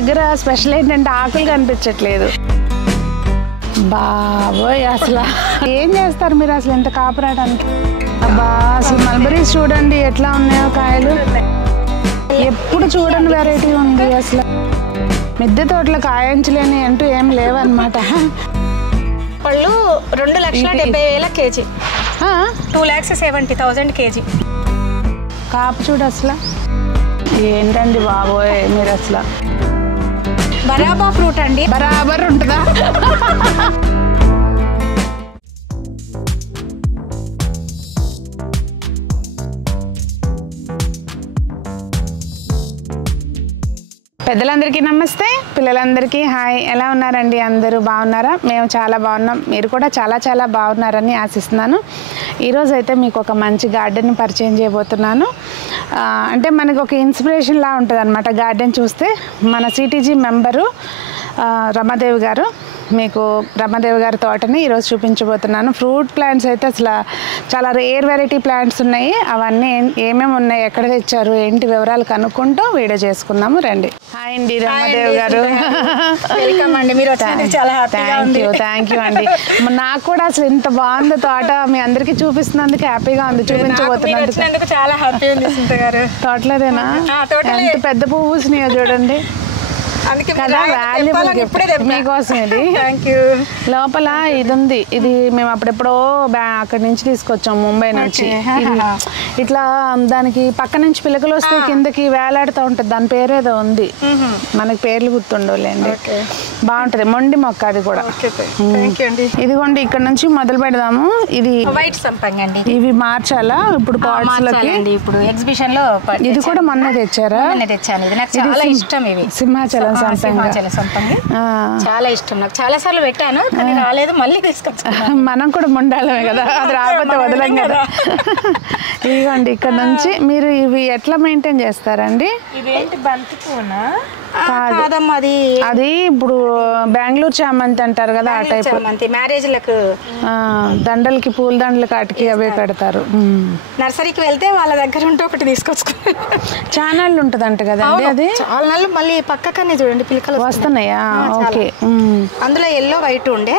దగ్గర స్పెషల్ ఏంటంటే ఆకులు కనిపించట్లేదు. బాబోయ్ అసలు ఏం చేస్తారు మీరు అసలు ఎంత కాపురాటానికి? అబ్బా అసలు మల్బరీస్ చూడండి ఎట్లా ఉన్నాయో కాయలు. ఎప్పుడు చూడండి వెరైటీ ఉంది అసలు. మిద్దె తోటలో కాయించలేని అంటూ ఏం లేవన్నమాట. పళ్ళు 2,70,000 కేజీ, 2,70,000 కేజీ. కాపు చూడు అసలు ఏంటండి బాబోయ్ మీరు అసలు. బరాబా ఫ్రూట్ అండి. బరాబర్ ఉంటుందా? పెద్దలందరికీ నమస్తే, పిల్లలందరికీ హాయ్. ఎలా ఉన్నారండి? అందరూ బాగున్నారా? మేము చాలా బాగున్నాం. మీరు కూడా చాలా చాలా బాగున్నారని ఆశిస్తున్నాను. ఈరోజు అయితే మీకు ఒక మంచి గార్డెన్ పరిచయం చేయబోతున్నాను. అంటే మనకు ఒక ఇన్స్పిరేషన్లా ఉంటుంది అనమాట గార్డెన్ చూస్తే. మన సిటీజీ మెంబరు రమాదేవి గారు, మీకు రమాదేవి గారి తోటని ఈరోజు చూపించబోతున్నాను. ఫ్రూట్ ప్లాంట్స్ అయితే అసలు చాలా రేర్ వెరైటీ ప్లాంట్స్ ఉన్నాయి. అవన్నీ ఏమేమి ఉన్నాయి, ఎక్కడ తెచ్చారు, ఏంటి వివరాలు కనుక్కుంటూ వీడియో చేసుకుందాము. రండి. హాయ్ అండి రమాదేవి గారు. వెల్కమ్ అండి. మీరు చాలా థ్యాంక్ యూ అండి. నాకు కూడా అసలు ఇంత బాగుంది తోట, మీ అందరికీ చూపిస్తున్నందుకు హ్యాపీగా ఉంది. చూపించబోతున్నందుకు చాలా హ్యాపీ ఉంది. తోటలోదేనా? ఎంత పెద్ద పువ్వు పూసినాయో చూడండి కదా, వాల్యుబుల్ మీకోసం. ఇది లోపల ఇది ఉంది. ఇది మేము అప్పుడెప్పుడో అక్కడి నుంచి తీసుకొచ్చాం, ముంబై నుంచి. ఇట్లా దానికి పక్క నుంచి పిల్లకలు వస్తే కిందకి వేలాడుతూ ఉంటుంది. దాని పేరేదో ఉంది, మనకి పేర్లు గుర్తుండవులేండి. బాగుంటది, మొండి మొక్క అది కూడా. ఇదిగోండి ఇక్కడ నుంచి మొదలు పెడదాము. ఇది వైట్ సంపంగి అండి. ఇవి మార్చాలా ఇప్పుడు పాట్స్ లకి? ఇప్పుడు ఎగ్జిబిషన్ లో ఇది కూడా మొన్న తెచ్చారా? తెచ్చాను. ఇది నాకు చాలా ఇష్టం. ఇవి సింహాచలం సంపంగి చాలా ఇష్టం. నాకు చాలా సార్లు పెట్టాను కానీ రాలేదు, మళ్ళీ తీసుకొచ్చాను. మనం కూడా ముండాలమే కదా, అది రాకపోతే వదలం కదా. ఇదిగోండి ఇక్కడ నుంచి మీరు ఇవి ఎట్లా మెయింటైన్ చేస్తారండి? ఇదేంటి బంతి పూనా? కాదమ్మా, అది ఇప్పుడు బెంగళూరు చామంతి అంటారు కదా, ఆ టైప్. మ్యారేజ్లకు దండలకి, పూల దండలకి అటుకి అవే కడతారు. నర్సరీకి వెళ్తే వాళ్ళ దగ్గర ఉంటే ఒకటి తీసుకొచ్చుకో. ఛానల్ ఉంటదంట కదండి అది. చాలా మళ్ళీ పక్కకనే చూడండి పిలకలు వస్తున్నాయా? ఓకే. అందులో ఎల్లో వైట్ ఉండే,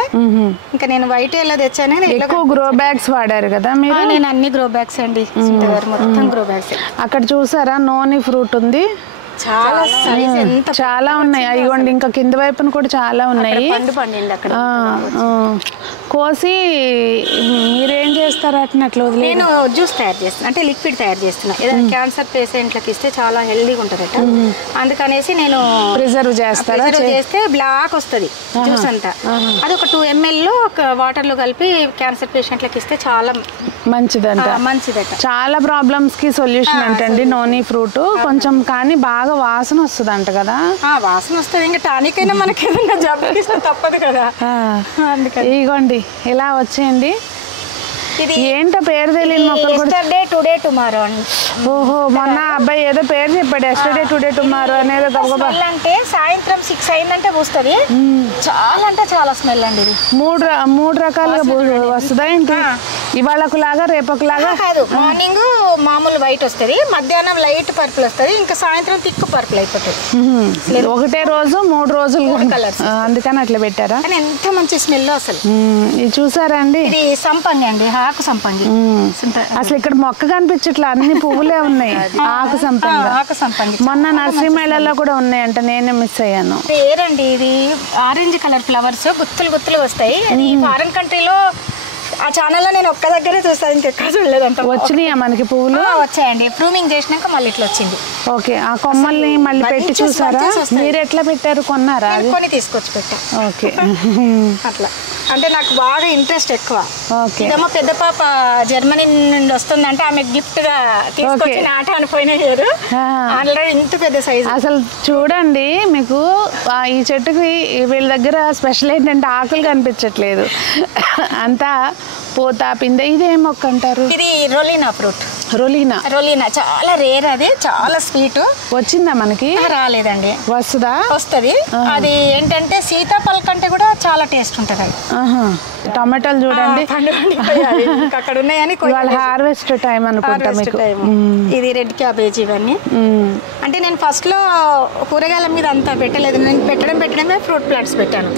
ఇంకా నేను వైట్ ఎల్లో తెచ్చాను. ఎక్కువ గ్రో బ్యాగ్స్ వాడారు కదా మీరు? నేను అన్ని గ్రో బ్యాగ్స్ అండి, మొత్తం గ్రో బ్యాగ్స్. అక్కడ చూసారా నోని ఫ్రూట్ ఉంది, చాలా ఉన్నాయి. అయ్యోండి ఇంకా కింద వైపున కూడా చాలా ఉన్నాయి. కోసి మీరేం చేస్తారు? అట్లా నేను జ్యూస్ తయారు చేస్తాను, అంటే లిక్విడ్ తయారు చేస్తున్నా. ఏదైనా క్యాన్సర్ పేషెంట్లకి ఇస్తే చాలా హెల్దీగా ఉంటుందట, అందుకనేసి నేను ప్రిజర్వ్ చేస్తారా? చేస్తే బ్లాక్ వస్తుంది జ్యూస్ అంతా. అది ఒక 2 ml లో ఒక వాటర్ లో కలిపి క్యాన్సర్ పేషెంట్లకి ఇస్తే చాలా మంచిదట. చాలా ప్రాబ్లమ్స్ కి సొల్యూషన్ అంటండి నోని ఫ్రూట్. కొంచెం కానీ బాగా వాసన వస్తుంది అంట కదా? వాసన వస్తుంది, ఇంకా టానిక్ అయినా మనకి ఏదైనా జబ్బు ఇస్తే తప్పదు కదా. ఇగోండి ఇలా వచ్చేయండి. ఇది ఏంటో పేరు తెలియని మొక్కలు కూడా. ఎస్టర్డే టుడే టుమారో అండి. ఓహో, మొన్న అబ్బాయి ఏదో పేరు చెప్పాడు, ఎస్టర్డే టుడే టుమారో అనేది. స్మెల్ అంటే సాయంత్రం 6 అయిందంటే పూస్తుంది. చాలా అంటే చాలా స్మెల్ అండి. ఇది మూడు రకాలుగా వస్తుందా ఏంటి? ఇవాళకులాగా రేపకులాగా కాదు. మార్నింగ్ మామూలు వైట్ వస్తుంది, మధ్యాహ్నం లైట్ పర్పుల్ వస్తుంది, ఇంకా సాయంత్రం థిక్ పర్పుల్ అయిపోతుంది. ఒకటే రోజు 3 రోజులు కలర్స్, అందుకని అట్లా పెట్టారా? ఎంత మంచి స్మెల్ అసలు. ఇది చూసారా అండి? ఇది సంపంగి అండి, ఆకు సంపంగి. అసలు ఇక్కడ మొక్క కనిపించట్లా, అన్ని పువ్వులే ఉన్నాయి. ఆకు సంపంగి మొన్న నర్సరీ మేళాలో కూడా ఉన్నాయంట, నేనే మిస్ అయ్యాను. పేరండి ఇది ఆరెంజ్ కలర్ ఫ్లవర్స్ గుత్తులు గుత్తులు వస్తాయి. అది ఫారెన్ కంట్రీలో ఆ ఛానల్లో నేను ఒక్క దగ్గరే చూస్తాను, ఇంకెక్కడ చూడలేదు. అంత వచ్చినాయా మనకి పువ్వులు? వచ్చాయండి, ప్రూమింగ్ చేసినాక మళ్ళీ ఇట్లా వచ్చింది. ఓకే, ఆ కొమ్మల్ని మళ్ళీ పెట్టి చూసారా? మీరు ఎట్లా పెట్టారు? కొన్నారా? కొని తీసుకొచ్చి పెట్టా. ఓకే, అట్లా అంటే నాకు బాగా ఇంట్రెస్ట్ ఎక్కువ. ఓకే, ఇదేమో పెద్ద పాప జర్మనీ నుండి వస్తుందంటే ఆమె గిఫ్ట్ గా తీసుకొచ్చి నాట అనిపోయినారు. ఆల్రెడీ ఇంత పెద్ద సైజ్. అసలు చూడండి, మీకు ఈ చెట్టుకి వీళ్ళ దగ్గర స్పెషల్ ఏంటంటే ఆకులు కనిపించట్లేదు, అంతా పూత పిందె. ఇదేం మొక్క అంటారు? ఇది రొలీనా ఫ్రూట్. రొలీనా చాలా రేర్, అది చాలా స్వీట్. వచ్చిందా మనకి? రాలేదండి. వస్తుందా? వస్తుంది. అది ఏంటంటే సీతాఫలం కంటే కూడా చాలా టేస్ట్ ఉంటుంది అది. టమాటాలు చూడండి అక్కడ ఉన్నాయని హార్వెస్ట్ టైం అనుకుంటా మీకు. ఇది రెడ్ క్యాబేజ్ ఇవన్నీ. అంటే నేను ఫస్ట్ లో కూరగాయల మీద అంతా పెట్టలేదు, నేను పెట్టడమే ఫ్రూట్ ప్లాంట్స్ పెట్టాను.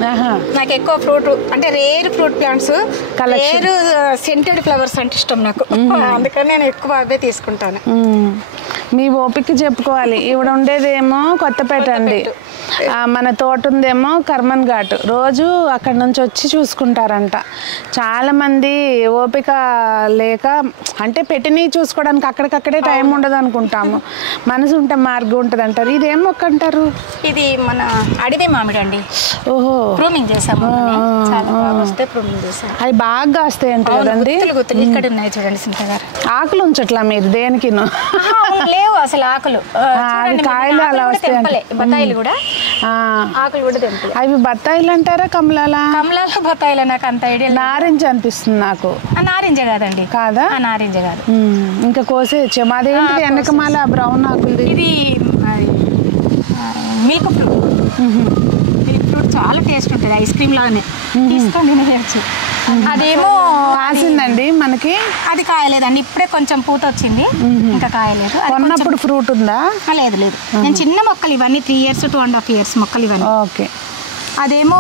నాకు ఎక్కువ ఫ్రూట్ అంటే rare fruit plants, rare scented flowers అంటే ఇష్టం నాకు, అందుకని నేను ఎక్కువ అవే తీసుకుంటాను. మీ ఓపిక చెప్పుకోవాలి. ఇవిడ ఉండేదేమో కొత్తపేట అండి, మన తోట ఉందేమో కర్మన్ ఘాట్. రోజు అక్కడ నుంచి వచ్చి చూసుకుంటారంట. చాలామంది ఓపిక లేక అంటే పెట్టినవి చూసుకోవడానికి అక్కడికక్కడే టైం ఉండదు అనుకుంటాము, మనసు ఉంటే మార్గం ఉంటుంది అంటారు. ఇదేం మొక్క అంటారు? ఇది మన అడవి మామిడి అండి. ఓహో, ప్రూనింగ్ చేసాము, చాలా బాగా వస్తే ప్రూనింగ్ చేసాము. అవి బాగా వస్తాయి అంట కదండి. ఇక్కడ ఉన్నాయి చూడండి సింత గారు. ఆకులు ఉంచట్లా మీరు దేనికి? లేవు అసలు ఆకులు, కాయలు అలా వస్తాయి. బత్తాయిలు కూడా ఆకులు కూడా తెంపలే. అవి బత్తాయిలు అంటారా కమలాలా? కమలాలు బత్తాయిలు నాకు అంత ఐడియా. నారింజ అనిపిస్తుంది నాకు. నారింజ కాదండి. కాదా? నారింజ కాదు. ఇంకా కోసేయచ్చు. మాదేంటిది వెనకమాల బ్రౌన్ ఆకులు. ఇది మిల్క్ ఫ్రూట్. మిల్క్ ఫ్రూట్ చాలా టేస్ట్ ఉంటుంది, ఐస్ క్రీమ్ లాగానే తీసుకొని తినేయచ్చు. అదేమో కాసిందండి మనకి. అది కాయలేదండి, ఇప్పుడే కొంచెం పూత వచ్చింది, ఇంకా కాయలేదు. కొన్నప్పుడు ఫ్రూట్ ఉందా? లేదు లేదు, నేను చిన్న మొక్కలు ఇవన్నీ 3 years to 2.5 years మొక్కలు ఇవన్నీ. ఓకే. అదేమో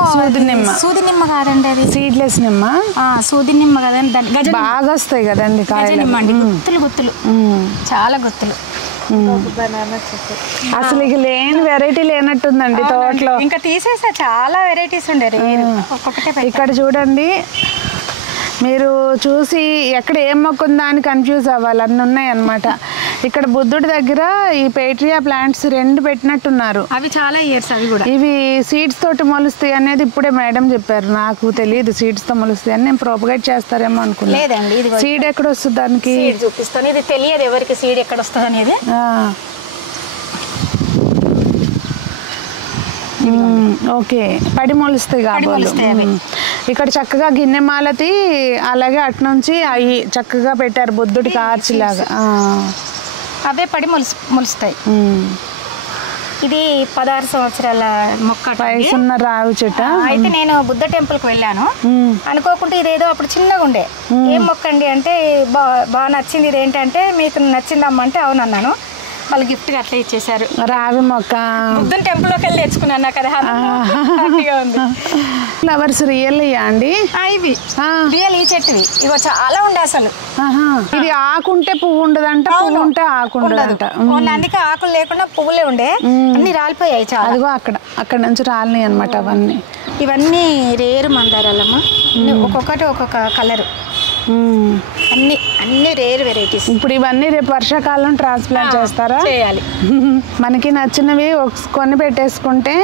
సూది నిమ్మ కాదండి, అది సీడ్లెస్ నిమ్మ. సూది నిమ్మ కదండి, గజ బాగా వస్తాయి కదండి కాయలు. నిమ్మ అండి, గుత్తులు చాలా గుత్తులు. అసలు ఇక లేని వెరైటీ లేనట్టుందండి తోటలో. ఇంకా తీసేసా, చాలా వెరైటీస్ ఉండే. ఇక్కడ చూడండి, మీరు చూసి ఎక్కడ ఏం మొక్క ఉందా అని కన్ఫ్యూజ్ అవ్వాలి, అన్నీ ఉన్నాయి అన్నమాట. ఇక్కడ బుద్ధుడి దగ్గర ఈ పేట్రియా ప్లాంట్స్ 2 పెట్టినట్టున్నారు. అవి చాలా ఇయర్స్, అవి కూడా. ఇవి సీడ్స్ తోటి మొలుస్తాయి అనేది ఇప్పుడే మేడం చెప్పారు, నాకు తెలియదు సీడ్స్ తో మొలుస్తాయి అని. నేను ప్రోపగేట్ చేస్తారేమో అనుకున్నాను. లేదండి, ఇది సీడ్ ఎక్కడ వస్తుంది దానికి? చూపిస్తాను, ఇది తెలియదు ఎవరికి సీడ్ ఎక్కడ వస్తుంది అనేది. ఓకే, పడి మొలుస్తాయి కాబోలు. ఇక్కడ చక్కగా గిన్నెమాలతి, అలాగే అటు నుంచి అవి చక్కగా పెట్టారు బుద్ధుడికి ఆర్చిలాగా. అవే పడి మొలుస్తాయి. ఇది 16 సంవత్సరాల మొక్క, వయసున్న రావి చెట్టు. అయితే నేను బుద్ధ టెంపుల్కి వెళ్ళాను అనుకోకుండా, ఇదేదో అప్పుడు చిన్నగా ఉండే. ఏం మొక్క అండి అంటే, బాగా నచ్చింది, ఇదేంటంటే మీకు నచ్చిందమ్మా అంటే అవునన్నాను. వాళ్ళు గిఫ్ట్గా అట్లా ఇచ్చేసారు, రావి మొక్క. బుద్ధుని టెంపుల్లోకి వెళ్ళి తెచ్చుకున్నాను కదా, హ్యాపీగా ఉంది. ఫ్లవర్స్ రియల్ అండి ఇవి? రియల్. ఈ చెట్టువి ఇగో చాలా ఉండే అసలు. ఇది ఆకుంటే పువ్వు ఉండదంట, పువ్వు ఉంటే ఆకు ఉండదంట. అందుకే ఆకులు లేకుండా పువ్వులే ఉండే, అన్ని రాలిపోయాయి చాలా. అదిగో అక్కడ నుంచి రాలినాయి అనమాట అవన్నీ. ఇవన్నీ రేరు మందారాలమ్మ, ఒక్కొక్కటి ఒక్కొక్క కలర్, అన్ని రేర్ వెరైటీస్. ఇప్పుడు ఇవన్నీ రేపు వర్షాకాలం ట్రాన్స్ప్లాంట్ చేస్తారా? చేయాలి. మనకి నచ్చినవి కొన్ని పెట్టేసుకుంటే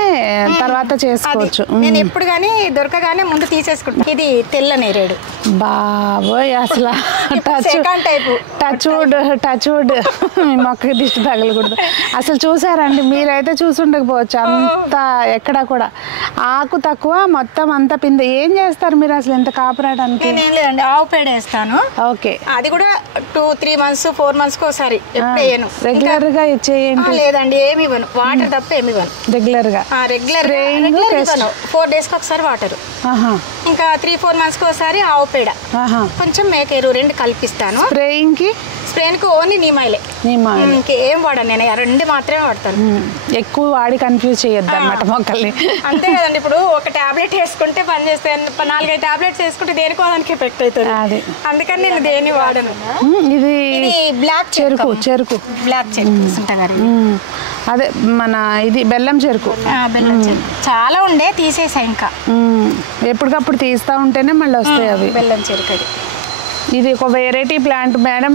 తర్వాత చేసుకోవచ్చు. నేను ఎప్పుడు కానీ దొరకగానే ముందు తీసేసుకుంటా. ఇది తెల్ల నేరేడు. బాబోయ్, అసలు టచ్ వుడ్ మీ మొక్కకి దిష్టి తగలకూడదు. అసలు చూసారండి, మీరైతే చూసుండకపోవచ్చు, అంత ఎక్కడా కూడా ఆకు తక్కువ, మొత్తం అంత పిండి. ఏం చేస్తారు మీరు అసలు ఇంత కాపాడడానికి? నేనేం లేదండి, ఆవు పేడ వేస్తాను. ఓకే, అది కూడా 2-3 months 4 months ఒకసారి. ఎప్పుడు వేయను, రెగ్యులర్ గా ఇచ్చేయండి. లేదండి, ఏమి ఇవ్వను, వాటర్ తప్ప ఏమి ఇవ్వను. రెగ్యులర్ గా 4 days కి ఒకసారి వాటర్, ఇంకా 3-4 months కి ఒకసారి ఆవు పేడ, కొంచెం మేకేరు 2 కల్పిస్తాను. స్ప్రేయింగ్కి ఓన్లీ నీమాయిలే, ఇంకేం వాడను నేను, 2 మాత్రమే వాడతాను. ఎక్కువ వాడి కన్ఫ్యూజ్ చేయొద్దు అన్నమాట మొక్కల్ని. అంతే కదండి, ఇప్పుడు ఒక టాబ్లెట్ వేసుకుంటే పని చేస్తే 4-5 టాబ్లెట్స్ వేసుకుంటే దేనికో దానికి ఎఫెక్ట్ అవుతుంది. అందుకని నేను దేని వాడను. ఇది బ్లాక్ చెరుకు బ్లాక్ చెరుకు, అదే మన ఇది బెల్లం చెరుకు. చాలా ఉండే, తీసేసా. ఇంకా ఎప్పటికప్పుడు తీస్తా ఉంటేనే మళ్ళీ వస్తాయి అవి. బెల్లం చెరుకు ఇది ఒక వెరైటీ ప్లాంట్ మేడం.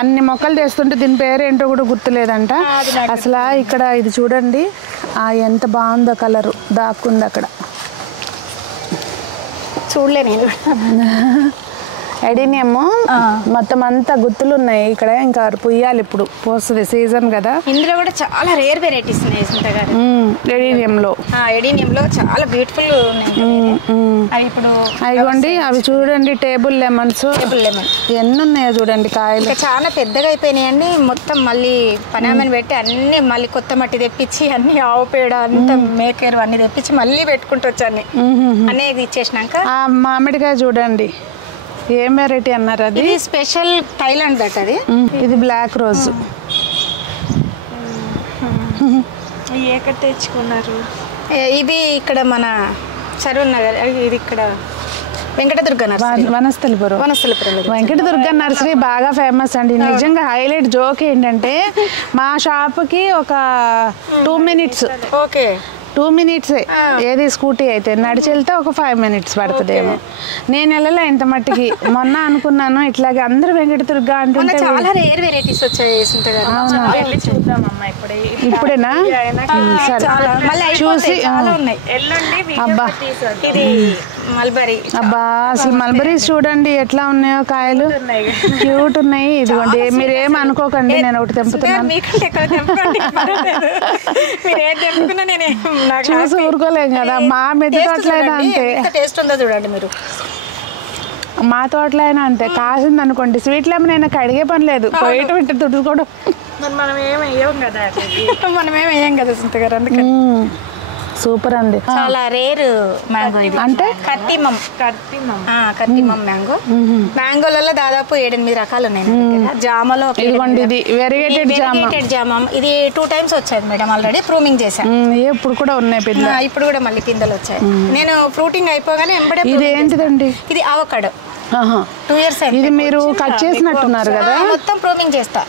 అన్ని మొక్కలు తెస్తుంటే దీని పేరు ఏంటో కూడా గుర్తులేదంట అసలు. ఇక్కడ ఇది చూడండి, ఎంత బాగుందో కలరు, దాక్కుంది అక్కడ. చూడలే నేను. ఎడీనియం మొత్తం అంతా గుత్తులు ఉన్నాయి ఇక్కడ, ఇంకా పుయ్యాలి ఇప్పుడు, పోస్తుంది సీజన్ కదా. ఇందులో కూడా చాలా రేర్ వెరైటీస్ ఉన్నాయి ఎడీనియంలో. ఎడీనియంలో చాలా బ్యూటిఫుల్ ఉన్నాయి అవి. ఇప్పుడు అవిగోండి అవి చూడండి, టేబుల్ లెమన్స్. ఎన్ని ఉన్నాయో చూడండి కాయలు. చాలా పెద్దగా అయిపోయినాయండి మొత్తం. మళ్ళీ పనామని పెట్టి అన్ని మళ్ళీ కొత్త మట్టి తెప్పించి అన్ని ఆవు పేడ అంతా మేకేరు అన్ని తెప్పించి మళ్ళీ పెట్టుకుంటూ వచ్చాను అనేది ఇచ్చేసినాక. మామిడికాయ చూడండి, ఏం వెరైటీ అన్నారు అది? ఇది స్పెషల్ థైలాండ్ దట్ అది. ఇది బ్లాక్ రోజ్. ఎక్కడ తెచ్చుకున్నారు? ఇది ఇక్కడ మన సర్వన్ నగర్, ఇది ఇక్కడ వెంకటదుర్గ నర్సరీ, వనస్థలిపురం. వెంకటదుర్గ నర్సరీ బాగా ఫేమస్ అండి. నిజంగా హైలైట్ జోక్ ఏంటంటే మా షాప్కి ఒక 2 minutes. ఓకే 2 minutes ఏది స్కూటీ అయితే, నడిచి వెళ్తే ఒక 5 minutes పడుతుందేమో. నేను వెళ్ళలే ఇంత మట్టికి. మొన్న అనుకున్నాను ఇట్లాగే అందరూ వెంకటదుర్గ అంటే. చాలా రేర్ వెరైటీస్ వచ్చాయి. ఇప్పుడేనా? సరే చూసి. అబ్బా ఇది మల్బరీ. అబ్బా అసలు మల్బరీస్ చూడండి ఎట్లా ఉన్నాయో కాయలు, క్యూట్ ఉన్నాయి. ఇదిగోండి మీరేం అనుకోకండి, నేను ఒకటి తెంపుతున్నాను. చూసి ఊరుకోలేం కదా. మా మిద్దె తోటలో అయినా అంతే, టేస్ట్ ఉందో చూడండి మీరు. మా తోటలో అయినా అంతే, కాసింది అనుకోండి స్వీట్ లెమన్ అయినా కడిగే పని లేదు, బయట పెట్టి తుడుచుకోవడం. మనం ఏం వేయం కదా సుంత గారు, అందుకని. సూపర్ అండి. చాలా రేర్ మ్యాంగో ఇది. అంటే కత్తిమమ్ మ్యాంగో. మ్యాంగోలలో దాదాపు 7-8 రకాలు ఉన్నాయి. జామలో ఇదిగోండి ఇది వెరిగేటెడ్ జామ. ఇది 2 times వచ్చాయి మేడం, ఆల్రెడీ ప్రూమింగ్ చేశాను. ఇప్పుడు కూడా ఉన్నాయి పిందెలు. ఇప్పుడు కూడా మళ్ళీ పిందెలు వచ్చాయి. నేను ఫ్రూటింగ్ అయిపోగానే ఎంబడే. ఇది ఏంటిదండి? ఇది అవకాడో. 2 years అయింది. ఇది మీరు కట్ చేసినట్టున్నారు కదా? మొత్తం ప్రూమింగ్ చేస్తా.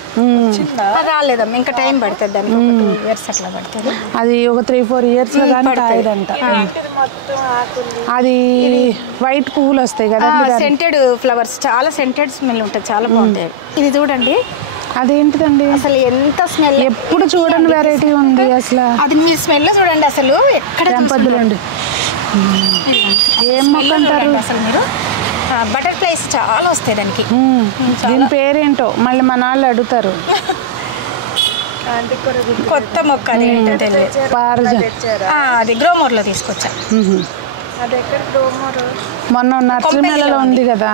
రాలేదమ్మా, ఇంకా టైం పడుతుంది దానికి. 2 years అట్లా పడుతుంది. అది ఒక 3-4 years లో కానీ కాయదంట. అది వైట్ పువ్వులు వస్తాయి కదా, సెంటెడ్ ఫ్లవర్స్, చాలా సెంటెడ్ స్మెల్ ఉంటుంది, చాలా బాగుంటాయి. ఇది చూడండి, అదేంటిదండి అసలు ఎంత స్మెల్, ఎప్పుడు చూడండి వెరైటీ ఉంది అసలు. అది మీ స్మెల్ చూడండి అసలు ఎక్కడ తెంపద్దులండి. ఏం మొక్క అంటారు అసలు మీరు? బటర్ఫ్లైస్ చాలా వస్తాయి దానికి. దీని పేరేంటో మళ్ళీ మన వాళ్ళు అడుగుతారు. కొత్త మొక్క అది గ్రోమోర్ లో తీసుకొచ్చా. మొన్న నర్సరీ మేళలో ఉంది కదా,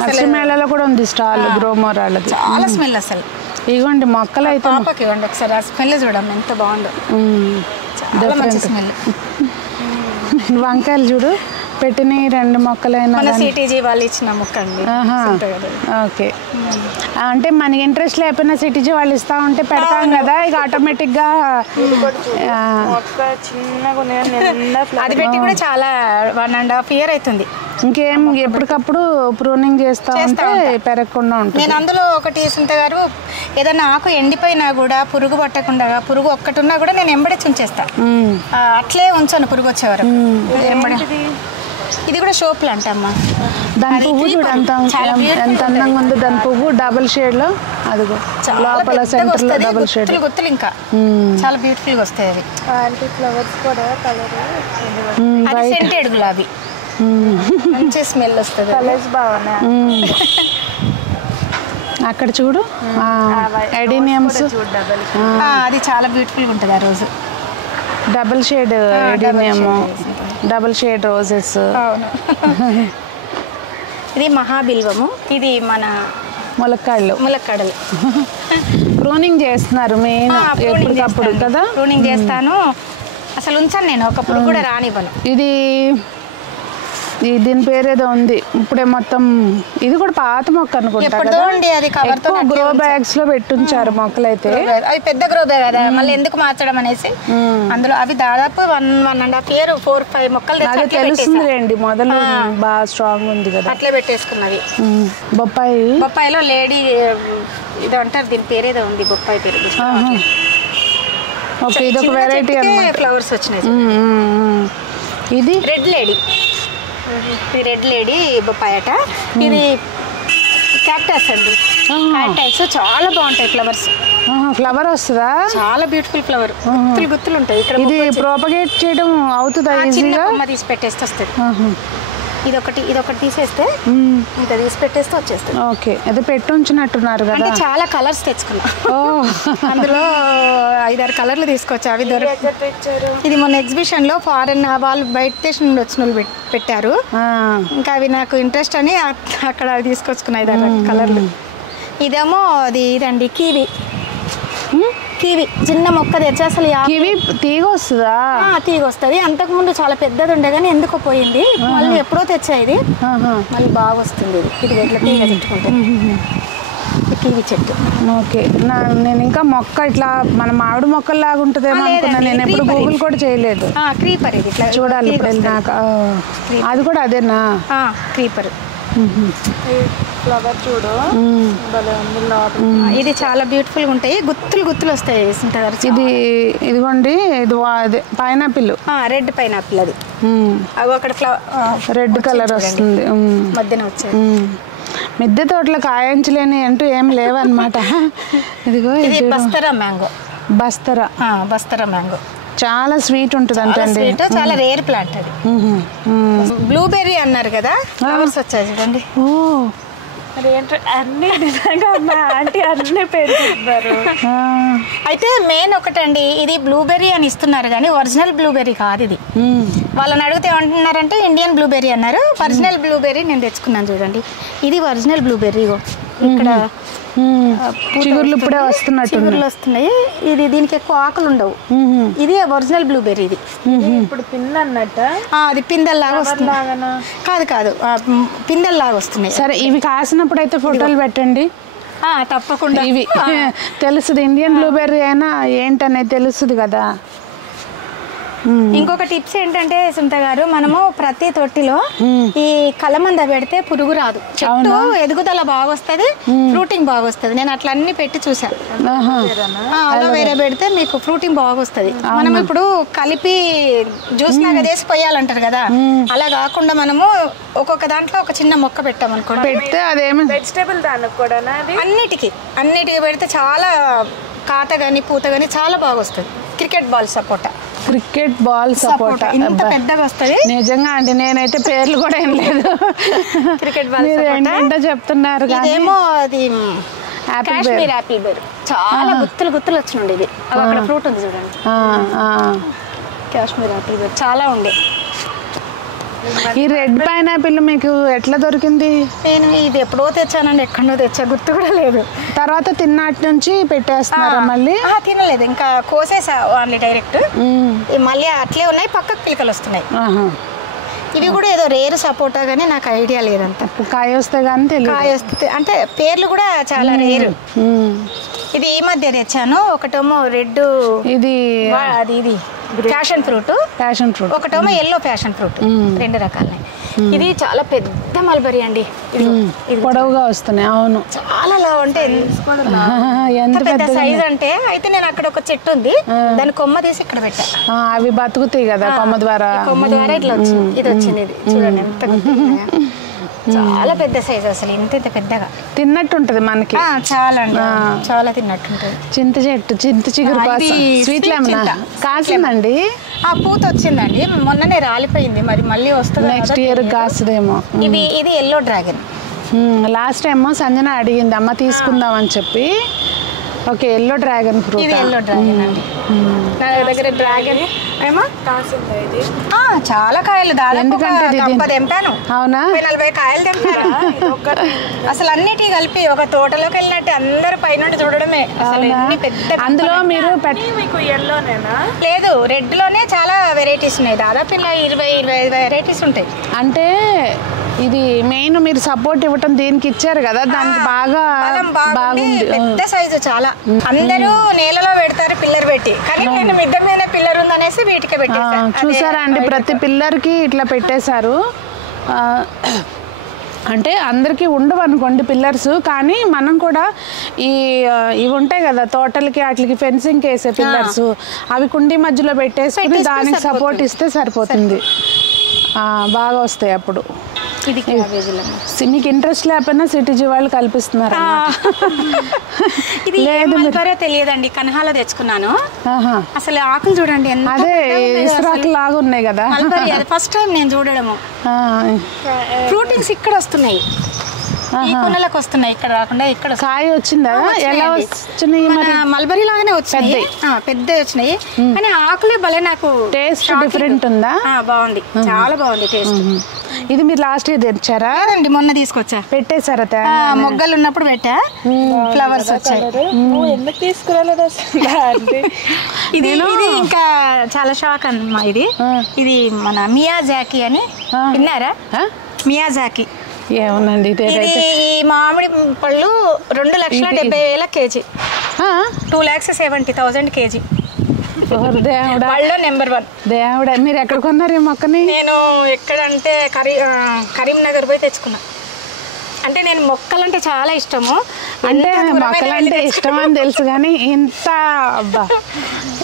నర్సరీ మేళలో కూడా ఉంది స్టాల్ గ్రోమోర్ వాళ్ళది. చాలా స్మెల్ అసలు. ఇవ్వండి మొక్కలు అయితే ఇవ్వండి ఒకసారి, ఆ స్మెల్ చూడండి ఎంత బాగుందో. చాలా మంచి స్మెల్. వంకాయలు చూడు పెట్టిన 2 మొక్కలైనా సిటీజీ వాళ్ళు ఇచ్చిన మొక్క అండి. ఓకే, అంటే మనకి ఇంట్రెస్ట్ లేకపోయినా సిటీజీ వాళ్ళు ఇస్తా ఉంటే పెడతాం కదా, ఇక ఆటోమేటిక్ గా. అది పెట్టి కూడా చాలా 1.5 year అవుతుంది. ఇంకేం ఎప్పటికప్పుడు ప్రూనింగ్ చేస్తా ఉంటే పెరగకుండా ఉంటుంది. నేను అందులో ఒకటి సుంత గారు, ఏదైనా ఆకు ఎండిపోయినా కూడా పురుగు పట్టకుండా, పురుగు ఒక్కటి ఉన్నా కూడా నేను ఎంబడే చుంచేస్తా, అట్లే ఉంచాను పురుగు వచ్చేవారు. ఇది కూడా షో ప్లాంట్ అమ్మా. దాని పువ్వు చూడు ఎంత అందంగా ఉంది. దాని పువ్వు డబుల్ షేడ్ లో, అదిగో లోపల సెంటర్ లో డబుల్ షేడ్ గుర్తులు ఇంకా చాలా బ్యూటిఫుల్ గా వస్తాయి. అవి ఫ్లవర్స్ కూడా కలర్ సెంటెడ్ గులాబీ, మంచి స్మెల్ వస్తుంది. కలర్స్ బాగున్నాయి. అక్కడ చూడు ఎడీనియమ్స్, అది చాలా బ్యూటిఫుల్ గా ఉంటుంది. ఆ రోజు double shade adenium, double shade roses. ఇది మహాబిల్వము. ఇది మన ములక్కాడలు. ప్రూనింగ్ చేస్తున్నారు మెయిన్ ఎప్పటికప్పుడు కదా. ప్రూనింగ్ చేస్తాను, అసలు ఉంచాను నేను, ఒక పురుగు కూడా రానివ్వను. ఇది దీని పేరేదో ఉంది ఇప్పుడే. మొత్తం ఇది కూడా పాత మొక్క అనుకుంటా కదా, గ్రో బ్యాగ్స్ లో పెట్టుంచారు మొక్కలు అయితే. అవి పెద్ద గ్రో బ్యాగ్ కదా, మళ్ళీ ఎందుకు మార్చడం అనేసి అందులో అవి దాదాపు 1.5 year 4-5 మొక్కలు అదే తెలుస్తుంది రండి. మొదలు బాగా స్ట్రాంగ్ ఉంది కదా, అట్లే పెట్టేసుకున్నది. బొప్పాయిలో లేడీ ఇది అంటారు, దీని పేరేదో ఉంది, బొప్పాయి పేరు. ఓకే, ఇది ఒక వెరైటీ అన్నమాట. ఫ్లవర్స్ వచ్చినాయి. ఇది రెడ్ లేడీ బొప్పాయట. ఇది క్యాక్టస్ అండి. క్యాక్టస్ చాలా బాగుంటాయి ఫ్లవర్స్. ఫ్లవర్ వస్తుందా? చాలా బ్యూటిఫుల్ ఫ్లవర్, గుత్తులు ఉంటాయి. ఇది ప్రోపగేట్ చేయడం అవుతుందా ఈజీగా? తీసి పెట్టేస్తే వస్తుంది. ఇదొకటి తీసేస్తే ఇంకా తీసి పెట్టేస్తే వచ్చేస్తుంది. ఓకే, అది పెట్టి ఉంచినట్టున్నారు కదా. అంటే చాలా కలర్స్ తెచ్చుకున్నా. అందులో 5-6 కలర్లు తీసుకొచ్చా. అవి ఇది మొన్న ఎగ్జిబిషన్ లో ఫారెన్ వాళ్ళు బయట దేశం నుండి వచ్చిన వాళ్ళు పెట్టారు. ఇంకా అవి నాకు ఇంట్రెస్ట్ అని అక్కడ తీసుకొచ్చుకున్నా 5-6 కలర్లు. ఇదేమో ఇదండి కివి చిన్న మొక్క తెచ్చి అసలు కివి తీగ వస్తుందా? తీగ వస్తుంది. అంతకుముందు చాలా పెద్దది ఉండే కానీ ఎందుకో పోయింది. మళ్ళీ ఎప్పుడో తెచ్చా ఇది, మళ్ళీ బాగా వస్తుంది. ఇది ఇట్లా తీగ తెచ్చుకుంటే కివి చెట్టు. ఓకే, నేను ఇంకా మొక్క ఇట్లా మన మామిడి మొక్కల్లాగా ఉంటుందేమో అనుకున్నా. నేను ఎప్పుడు గూగుల్ కూడా చేయలేదు. క్రీపర్ ఇది ఇట్లా చూడాలి నాకు. అది కూడా అదేనా? క్రీపర్ ఫ్లవర్ చూడు, ఇది చాలా బ్యూటిఫుల్ గా ఉంటాయి. గుత్తులు వస్తాయి. ఇదిగోండి, ఇది పైనాపిల్, రెడ్ పైనాపిల్. అది అక్కడ రెడ్ కలర్ వస్తుంది మధ్యన వచ్చాయి. మిద్దె తోటలో కాయించలేని అంటూ ఏం లేవన్నమాట. ఇదిగో ఇది బస్తరా మ్యాంగో. బస్తరా మ్యాంగో చాలా స్వీట్ ఉంటుంది అంటే చాలా రేర్ ప్లాంట్. అది బ్లూబెర్రీ అన్నారు కదా, ఫ్లవర్స్ వచ్చాయి చూడండి. అన్ని నిజంగా ఆంటీ అన్ని పెడుతున్నారు. అయితే మెయిన్ ఒకటండి, ఇది బ్లూబెర్రీ అని ఇస్తున్నారు కానీ ఒరిజినల్ బ్లూబెర్రీ కాదు ఇది. వాళ్ళని అడిగితే ఏమంటున్నారంటే ఇండియన్ బ్లూబెర్రీ అన్నారు. ఒరిజినల్ బ్లూబెర్రీ నేను తెచ్చుకున్నాను చూడండి. ఇది ఒరిజినల్ బ్లూబెర్రీ. ఇక్కడ చిగుర్లు ఇప్పుడే వస్తున్నాయి. ఇది దీనికి ఎక్కువ ఆకులు ఉండవు. ఇది ఒరిజినల్ బ్లూబెర్రీ. ఇది ఇప్పుడు పిందె అన్నట్టు. అది పిందెల్లాగా వస్తుంది. కాదు పిందెల్లాగా వస్తున్నాయి. సరే, ఇవి కాసినప్పుడు అయితే ఫోటోలు పెట్టండి. తప్పకుండా. ఇవి తెలుస్తుంది, ఇండియన్ బ్లూబెర్రీ అయినా ఏంటనేది తెలుస్తుంది కదా. ఇంకొక టిప్స్ ఏంటంటే సుంత గారు, మనము ప్రతి తొట్టిలో ఈ కలమంద పెడితే పురుగు రాదు. చెట్టు ఎదుగుదల బాగా వస్తుంది, ఫ్రూటింగ్ బాగా వస్తుంది. నేను అట్లా అన్ని పెట్టి చూసాను. అలోవేరా పెడితే మీకు ఫ్రూటింగ్ బాగా వస్తుంది. మనం ఇప్పుడు కలిపి జ్యూస్ లాగా వేసి పోయాలంటారు కదా, అలా కాకుండా మనము ఒక్కొక్క దాంట్లో ఒక చిన్న మొక్క పెట్టామనుకోండి, పెడితే అదేమి వెజిటేబుల్ దానికి కూడా అన్నిటికీ పెడితే చాలా కాత గాని పూత గాని చాలా బాగా వస్తుంది. క్రికెట్ బాల్ సపోటా ఇంత పెద్దగా వస్తుంది. నిజంగా అండి, నేనైతే పేర్లు కూడా ఏం లేదు. క్రికెట్ బాల్ ఏంటంటే చెప్తున్నారు. ఇదేమో అది కాశ్మీర్ యాపిల్ బెర్రీ. చాలా గుత్తులు వచ్చినండి. ఇది అక్కడ ఫ్రూట్ ఉంది చూడండి, కాశ్మీర్ యాపిల్ బెర్రీ చాలా ఉండే. ఈ రెడ్ పైనాపిల్ మీకు ఎట్లా దొరికింది? నేను ఇది ఎప్పుడో తెచ్చానండి, ఎక్కడో తెచ్చా, గుర్తు కూడా లేదు. తర్వాత తిన్నటి నుంచి పెట్టేస్తున్నారా? మళ్ళీ తినలేదు, ఇంకా కోసేసా ఓన్లీ డైరెక్ట్. మళ్ళీ అట్లే ఉన్నాయి, పక్కకు పిలకలు వస్తున్నాయి. ఇవి కూడా ఏదో రేరు సపోటా గానీ నాకు ఐడియా లేదంట. కాయ వస్తే కానీ తెలియదు. కాయ వస్తే అంటే పేర్లు కూడా చాలా రేరు. ఇది ఈ మధ్య తెచ్చాను. ఒకటేమో రెడ్, ఇది ప్యాషన్ ఫ్రూట్, ఒకటేమో ఎల్లో ప్యాషన్ ఫ్రూట్. 2 రకాలనే. ఇది చాలా పెద్ద మల్బరీ అండి. ఇది పొడవుగా వస్తున్నాయి. అవును, చాలా లావు. అంటే ఎంత పెద్ద సైజ్ అంటే, అయితే నేను అక్కడ ఒక చెట్టు ఉంది, దాని కొమ్మ తీసి ఇక్కడ పెట్టా. అవి బతుకుతాయి కదా కొమ్మ ద్వారా ఇట్లా వచ్చింది. ఇది వచ్చింది, ఇది చూడండి ఎంత చాలా పెద్ద సైజ్. అసలు ఇంత పెద్దగా తిన్నట్టుంటది మనకి. చాలా అండి, చాలా తిన్నట్టుంటది. చింత చిగురు స్వీట్ లెమన్ కాసిందండి. పూత వచ్చిందండి, మొన్ననే రాలిపోయింది. మరి మళ్ళీ వస్తుంది, నెక్స్ట్ ఇయర్ కాస్తుందేమో. ఇది yellow dragon. Last time Sanjana అడిగింది అమ్మ తీసుకుందాం అని చెప్పి. Okay, yellow dragon fruit. ఇది ఎల్లో డ్రాగన్ అండి. నా దగ్గర డ్రాగన్ ఏమో కాసింది. ఇది చాలా కాయలు, దాదాపు తెంపాను. అవునా? 40 కాయలు తెంపాను. అసలు అన్నిటి కలిపి ఒక తోటలోకి వెళ్ళినట్టు అందరు పైన చూడడమే. అసలు ఎన్ని పెద్ద. అందులో మీరు మీకు ఎల్లోనేనా? లేదు, రెడ్ లోనే చాలా వెరైటీస్ ఉన్నాయి. దాదాపు ఇలా 20-25 వెరైటీస్ ఉంటాయి. అంటే ఇది మెయిన్ మీరు సపోర్ట్ ఇవ్వటం దీనికి ఇచ్చారు కదా, దానికి బాగా బాగుంది. పెద్ద సైజు చాలా. అందరూ నేలలో పెడతారు పిల్లర్ పెట్టి, కానీ నేను మిద్దె మీద పిల్లర్ ఉందనేసి వీటికి పెట్టేసాను. చూసారా అండి, ప్రతి పిల్లర్కి ఇట్లా పెట్టేశారు. అంటే అందరికీ ఉండవు అనుకోండి పిల్లర్స్, కానీ మనం కూడా ఇవి ఉంటాయి కదా తోటలకి వాటికి ఫెన్సింగ్ వేసే పిల్లర్స్, అవి కుండీ మధ్యలో పెట్టేసుకుని దానికి సపోర్ట్ ఇస్తే సరిపోతుంది. బాగా వస్తాయి అప్పుడు. ఇది క్యాబేజీలు. మీకు ఇంట్రెస్ట్ లేకపోయినా సిటీజీ వాళ్ళు కల్పిస్తున్నారు. ఇది మల్బరీ తెలియదండి, కన్హాలో తెచ్చుకున్నాను. అసలు ఆకులు చూడండి, అదే ఇసురాకు లాగా ఉన్నాయి కదా. మల్బరీ అది ఫస్ట్ టైం నేను చూడడము. ఫ్రూటింగ్స్ ఇక్కడ వస్తున్నాయి, ఈ కొనలకు వస్తున్నాయి, ఇక్కడ రాకుండా ఇక్కడ. కాయ వచ్చిందా? ఎలా వచ్చినాయి? మల్బరీ లాగానే వచ్చినాయి, పెద్ద వచ్చినాయి, కానీ ఆకులే భలే నాకు టేస్ట్ డిఫరెంట్ ఉందా? బాగుంది, చాలా బాగుంది టేస్ట్. ఇది మీరు లాస్ట్ ఇయర్ తెచ్చారా? అండి మొన్న తీసుకొచ్చా, పెట్టేశారా? మొగ్గలు ఉన్నప్పుడు పెట్టా, ఫ్లవర్స్ వచ్చాయి. ఎందుకు తీసుకురాలేదు అసలు? ఇది ఇంకా చాలా షాక్ అన్నమా. ఇది మన మియాజాకి అని విన్నారా? మియాజాకి ఏమోనండి. ఈ మామిడి పళ్ళు 2,70,000 కేజీ, 2,70,000 కేజీ. వాళ్ళు నెంబర్ 1. దేవుడా, మీరు ఎక్కడ కొన్నారు ఈ మొక్కని? నేను ఎక్కడంటే కరీంనగర్ పోయి తెచ్చుకున్నా. అంటే నేను మొక్కలంటే చాలా ఇష్టము. అంటే మొక్కలంటే ఇష్టం అని తెలుసు, కానీ ఇంత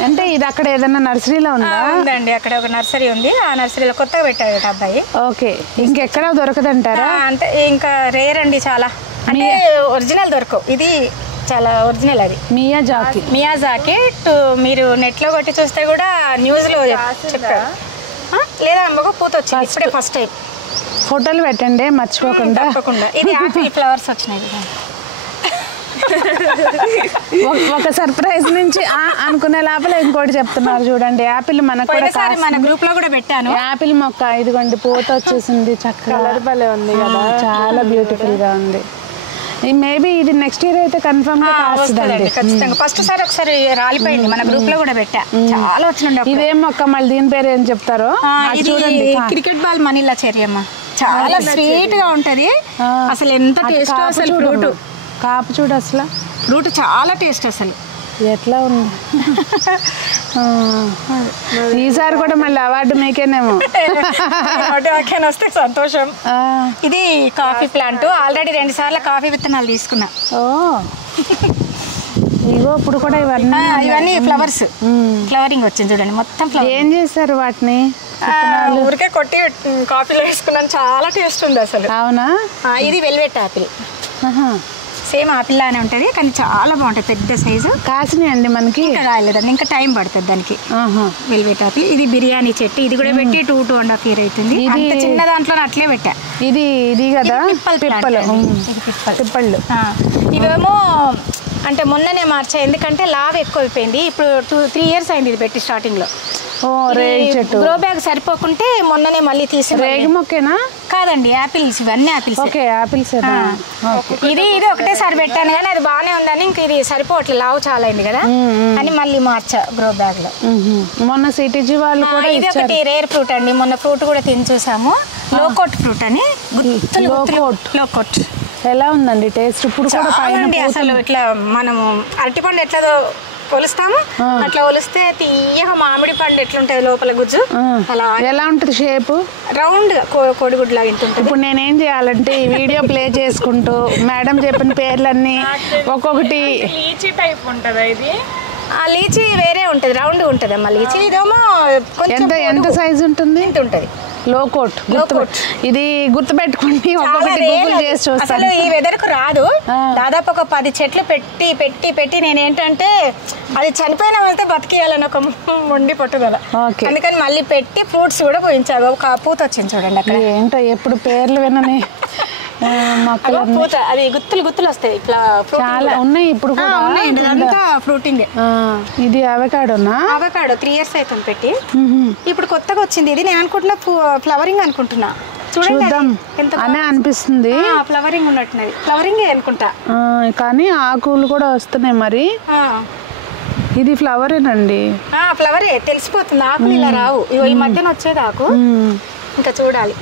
అంటే ఇది అక్కడ ఏదైనా నర్సరీలో ఉందా? ఉందండి, అక్కడ ఒక నర్సరీ ఉంది, ఆ నర్సరీలో కొత్తగా పెట్టారు అబ్బాయి. ఓకే, ఇంకెక్కడ దొరకదంటారా? అంటే ఇంకా రేర్ అండి చాలా, అంటే ఒరిజినల్ దొరకవు. ఇది చాలా ఒరిజినల్. అది మియాజాకి. మీరు నెట్లో కొట్టి చూస్తే కూడా న్యూస్లో చెప్పారు. లేదా అమ్మకు పూత వచ్చింది ఇప్పుడే ఫస్ట్ టైం. ఫోటోలు పెట్టండి మర్చిపోకుండా. ఇది యాపిల్ ఫ్లవర్స్ వచ్చినాయి. ఒక సర్ప్రైజ్ నుంచి అనుకునే లోపల ఇంకోటి చెప్తున్నారు చూడండి. యాపిల్ మనకు మన గ్రూప్ లో కూడా పెట్టాను. యాపిల్ మొక్క ఇదిగోండి, పూత వచ్చేసింది, చక్కగా కలర్ భలే ఉంది కదా, చాలా బ్యూటిఫుల్ గా ఉంది. మేబీ ఇది నెక్స్ట్ ఇయర్ అయితే కన్ఫర్మ్ గా కాస్తుందండి ఖచ్చితంగా. ఫస్ట్ సారి ఒకసారి రాలిపోయింది, మన గ్రూప్ లో కూడా పెట్టా, చాలా వచ్చింది. ఇదేం మొక్క మళ్ళీ దీని పేరు ఏం చెప్తారో చూడండి. క్రికెట్ బాల్ మనీలా చెర్రీ అమ్మ, చాలా స్వీట్ గా ఉంటది, అసలు ఎంత టేస్ట్. అసలు ఫ్రూట్ కాపు చూడు, అసలు ఫ్రూట్ చాలా టేస్ట్. అసలు ఎట్లా ఉంది. ఈసారి కూడా మళ్ళీ అవార్డు మీకేనేమో. వస్తే సంతోషం. ఇది కాఫీ ప్లాంట్, ఆల్రెడీ 2 సార్లు కాఫీ విత్తనాలు తీసుకున్నా. ఇగో ఇప్పుడు కూడా ఇవన్నీ ఫ్లవర్స్, ఫ్లవరింగ్ వచ్చింది చూడండి మొత్తం. ఏం చేస్తారు వాటిని? ఊరికే కొట్టి కాఫీలో వేసుకున్నాను, చాలా టేస్ట్ ఉంది అసలు. అవునా? ఇది వెల్వెట్ ఆపిల్, సేమ్ ఆపిల్ లానే ఉంటుంది, కానీ చాలా బాగుంటుంది, పెద్ద సైజు. కాసినాయండి మనకి? ఇంకా రాలేదండి, ఇంకా టైం పడుతుంది దానికి. Velvet apple. ఇది బిర్యానీ చెట్టు, ఇది కూడా పెట్టి 2.5 years అవుతుంది. ఇది చిన్న దాంట్లో అట్లే పెట్టా. ఇది కదా పిప్పళ్ళు. ఇవేమో అంటే మొన్ననే మార్చా, ఎందుకంటే లావ్ ఎక్కువ అయిపోయింది. ఇప్పుడు 3 years అయింది ఇది పెట్టి స్టార్టింగ్ లో. గ్రో బ్యాగ్ సరిపోకుంటే మొన్ననే మళ్ళీ తీసి. రేగి మొక్కేనా? కాదండి, యాపిల్స్, ఇవన్నీ యాపిల్స్. Okay, apples. ఇది ఒకటేసారి పెట్టాను, కానీ అది బాగానే ఉందని ఇంక ఇది సరిపోవట్లేదు, లావు చాలా అయింది కదా అని మళ్ళీ మార్చా గ్రో బ్యాగ్ లో. మొన్న సిటీజీ వాళ్ళు కూడా ఇది ఒకటి రేర్ ఫ్రూట్ అండి, మొన్న ఫ్రూట్ కూడా తిని చూసాము. లోకోట్ ఫ్రూట్ అని. లోకోట్ ఎలా ఉందండి టేస్ట్? ఇప్పుడు కూడా పైన అసలు ఇట్లా మనము అరటిపండు ఎట్లా ఒలుస్తాము అట్లా ఒలిస్తే తీయగా మామిడి పండు ఎట్లుంటది లోపల గుజ్జు అలా. ఎలా ఉంటది షేప్? రౌండ్ గా కోడిగుడ్లా ఇంటుంటది. ఇప్పుడు నేనేం చేయాలంటే ఈ వీడియో ప్లే చేసుకుంటూ మేడం చెప్పిన పేర్లన్నీ ఒక్కొక్కటి. లీచీ టైప్ ఉంటదా ఇది? ఆ లీచీ వేరే ఉంటది, రౌండ్ ఉంటది అమ్మ లీచీ. ఇదేమో ఎంత సైజ్ ఉంటుంది? ఇంత ఉంటది. లోకోట్. ఇది గుర్తుపెట్టుకోండి, ఒక్కొక్కటి గూగుల్ చేసి చూస్తాను. అసలు ఈ వెదర్ కు రాదు, దాదాపు ఒక 10 చెట్లు పెట్టి పెట్టి పెట్టి నేనేంటంటే అది చనిపోయిన వెళ్తే బతికేయాలని ఒక మొండి పట్టుదల. అందుకని మళ్ళీ పెట్టి ఫ్రూట్స్ కూడా పోయించారు. ఒక పూత వచ్చింది చూడండి అక్కడ. ఏంటో ఎప్పుడు పేర్లు వినని పూత, అది గుత్తులు వస్తాయి ఇట్లా. చాలా ఉన్నాయి ఇప్పుడు కూడా. అంతా ఫ్రూటింగ్. ఇది అవకాడోనా? అవకాడో 3 years అవుతుంది పెట్టి, ఇప్పుడు కొత్తగా వచ్చింది ఇది. నేను అనుకుంటున్నా ఫ్లవరింగ్ అనుకుంటున్నా, చూద్దాం అనే అనిపిస్తుంది. ఫ్లవరింగ్ ఉన్నట్టున్నది, ఫ్లవరింగ్ అనుకుంటా, కానీ ఆకులు కూడా వస్తున్నాయి మరి. ఇది ఫ్లవరేనండి? ఫ్లవరే, తెలిసిపోతుంది. ఆకులు ఇలా రావు, ఈ మధ్యన వచ్చేది ఆకు. ఇంకా చూడాలి.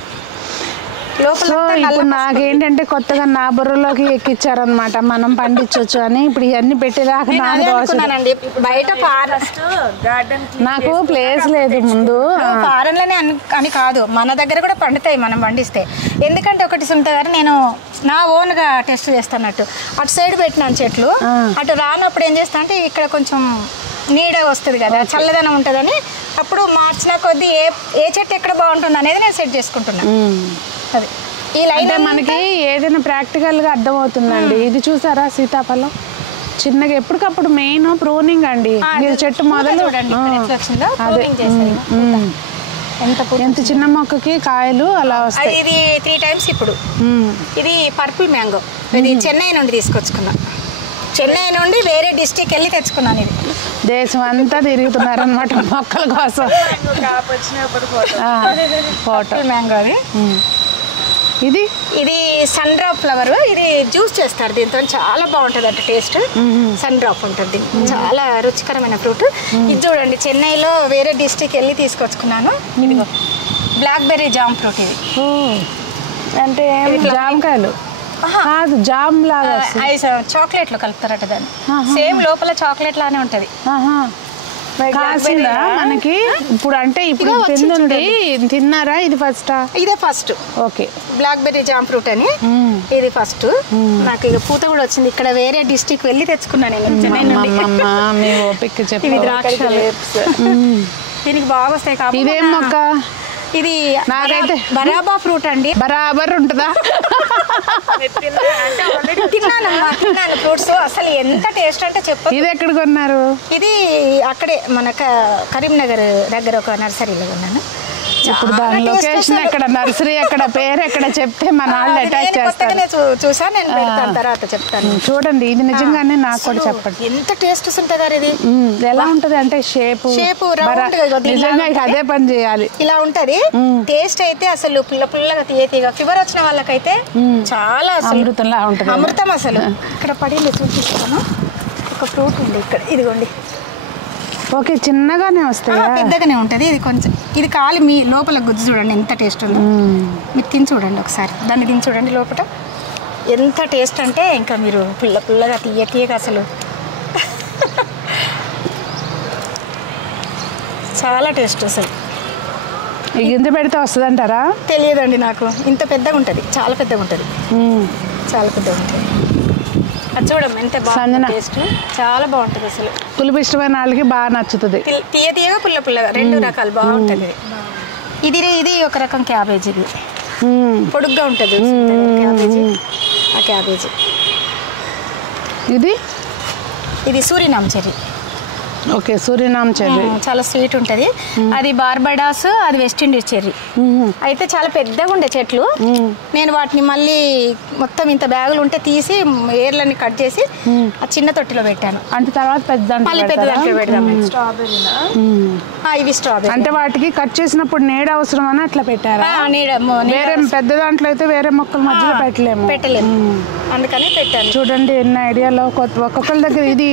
సో ఇప్పుడు నాకేంటంటే కొత్తగా నా బుర్రలోకి ఎక్కిచ్చారనమాట, మనం పండించవచ్చు అని. ఇప్పుడు ఇవన్నీ పెట్టేదాకా బయట నాకు ప్లేస్ లేదు. ముందు ఫారెన్ లోనే అని కాదు, మన దగ్గర కూడా పండుతాయి మనం పండిస్తే. ఎందుకంటే ఒకటి సునీత గారు, నేను నా ఓన్ గా టెస్ట్ చేస్తున్నట్టు అటు సైడ్ పెట్టినాను చెట్లు. అటు రానప్పుడు ఏం చేస్తా అంటే ఇక్కడ కొంచెం నీడ వస్తుంది కదా, చల్లదనం ఉంటుందని అప్పుడు మార్చిన కొద్దీ ఏ చెట్టు ఎక్కడ బాగుంటుంది అనేది నేను సెట్ చేసుకుంటున్నా. అది ఈ లైన్ అంటే మనకి ఏదైనా ప్రాక్టికల్ గా అర్థమవుతుందండి. ఇది చూసారా సీతాఫలం చిన్నగా ఎప్పటికప్పుడు మెయిన్ ప్రూనింగ్ అండి. మీరు చెట్టు మొదలు చూడండి అదే ఎంత చిన్న మొక్కకి కాయలు అలా వస్తాయి. ఇది 3 times ఇప్పుడు. ఇది పర్పుల్ మ్యాంగో, ఇది చెన్నై నుండి తీసుకొచ్చుకున్నా. చెన్నై నుండి వేరే డిస్ట్రిక్ట్ వెళ్ళి తెచ్చుకున్నాను. ఇది దేశం అంతా తిరుగుతున్నారనమాట మొక్కల కోసం. ఫోటో మ్యాంగో అది. ఇది సన్ డ్రాప్ ఫ్లవర్. ఇది జ్యూస్ చేస్తారు దీంతో, చాలా బాగుంటుంది అంటే టేస్ట్. సన్ డ్రాప్ ఉంటుంది, చాలా రుచికరమైన ఫ్రూట్. ఇది చూడండి చెన్నైలో వేరే డిస్ట్రిక్ట్ వెళ్ళి తీసుకొచ్చుకున్నాను. ఇదిగో బ్లాక్ బెర్రీ జామ్ ఫ్రూట్. ఇది అంటే జామకాయలు కాదు, జామ్ లాగా చాక్లెట్ లో కలుపుతారట దాన్ని. సేమ్ లోపల చాక్లెట్ లానే ఉంటది. కాసిందా మనకి ఇప్పుడు? అంటే ఇప్పుడు తిందండి, తిన్నారా? ఇది ఫస్ట్? ఇదే first. Okay, blackberry jam fruit అని ఇది ఫస్ట్. నాకు ఇక పూత కూడా వచ్చింది. ఇక్కడ వేరే డిస్ట్రిక్ట్ వెళ్ళి తెచ్చుకున్నాను నేను. ఓపిక చెప్పి. ఇవి ద్రాక్షలు, దీనికి బాగా వస్తాయి. కాబట్టి ఇదేం మొక్క? ఇది నాకైతే బరాబా ఫ్రూట్ అండి. బరాబర్ ఉంటుందా? తిన్నానమ్మా, తిన్నాను ఫ్రూట్స్. అసలు ఎంత టేస్ట్ అంటే చెప్పు. ఇది ఎక్కడ కొన్నారు? ఇది అక్కడే మన కరీంనగర్ దగ్గర ఒక నర్సరీలో కొన్నాను. ఇప్పుడు దాని లొకేషన్ ఎక్కడ, నర్సరీ ఎక్కడ, పేరు ఎక్కడ చెప్తే మన వాళ్ళు అటాచ్ చేస్తారు. చూసా నేను పెడతాను, తర్వాత చెప్తాను. చూడండి ఇది నిజంగానే నాకు కూడా చెప్పండి. ఎంత టేస్ట్ ఉంటుంది ఇది. ఎలా ఉంటది అంటే షేప్ నిజంగా అదే పని చేయాలి. ఇలా ఉంటది టేస్ట్ అయితే. అసలు పుల్ల పుల్లగా తీయగా ఫీవర్ వచ్చిన వాళ్ళకైతే చాలా అమృతంలా ఉంటుంది. అమృతం అసలు. ఇక్కడ పడింది చూపిస్తాను. ఒక ఫ్రూట్ ఉంది ఇక్కడ, ఇదిగోండి. ఓకే, చిన్నగానే వస్తాయి, పెద్దగానే ఉంటుంది. ఇది కొంచెం, ఇది కాలి మీ లోపల గుజ్జు చూడండి ఎంత టేస్ట్ ఉందో. మీరు తిని చూడండి ఒకసారి, దాన్ని తిని చూడండి లోపల ఎంత టేస్ట్ అంటే. ఇంకా మీరు పుల్ల పుల్లగా తీయగా అసలు చాలా టేస్ట్ అసలు. గింజ పెడితే వస్తుంది అంటారా? తెలియదండి నాకు. ఇంత పెద్దగా ఉంటుంది, చాలా పెద్దగా ఉంటుంది, చాలా పెద్దగా ఉంటుంది. అది చూడమ్మ ఎంత బాగుంది టేస్ట్, చాలా బాగుంటుంది అసలు. పులుపు ఇష్టమైన వాళ్ళకి బాగా నచ్చుతుంది. తీయగా పుల్ల పుల్లగా రెండు రకాలు బాగుంటుంది. ఇది ఒక రకం క్యాబేజీ. ఇది పొడుగ్గా ఉంటుంది క్యాబేజీ. ఆ క్యాబేజీ ఇది Suriname cherry. Okay, Suriname cherry చాలా స్వీట్ ఉంటుంది. అది బార్బడాస్, అది వెస్ట్ ఇండీస్ చెర్రీ. అయితే చాలా పెద్దగా ఉండే చెట్లు. నేను వాటిని మళ్ళీ మొత్తం ఇంత బ్యాగులు ఉంటే తీసి ఏర్లన్నీ కట్ చేసి ఆ చిన్న తొట్టిలో పెట్టాను. అంటే తర్వాత మళ్ళీ పెద్ద దాంట్లో పెడదాం. ఇవి స్ట్రాబెరీ. అంటే వాటికి కట్ చేసినప్పుడు నీడ అవసరం అని అట్లా పెట్టారా? వేరే పెద్ద దాంట్లో అయితే వేరే మొక్కల మధ్యలో పెట్టలేము, అందుకని పెట్టాను. చూడండి ఎన్ని ఐడియాలో. ఒక్కొక్కరి దగ్గర ఇది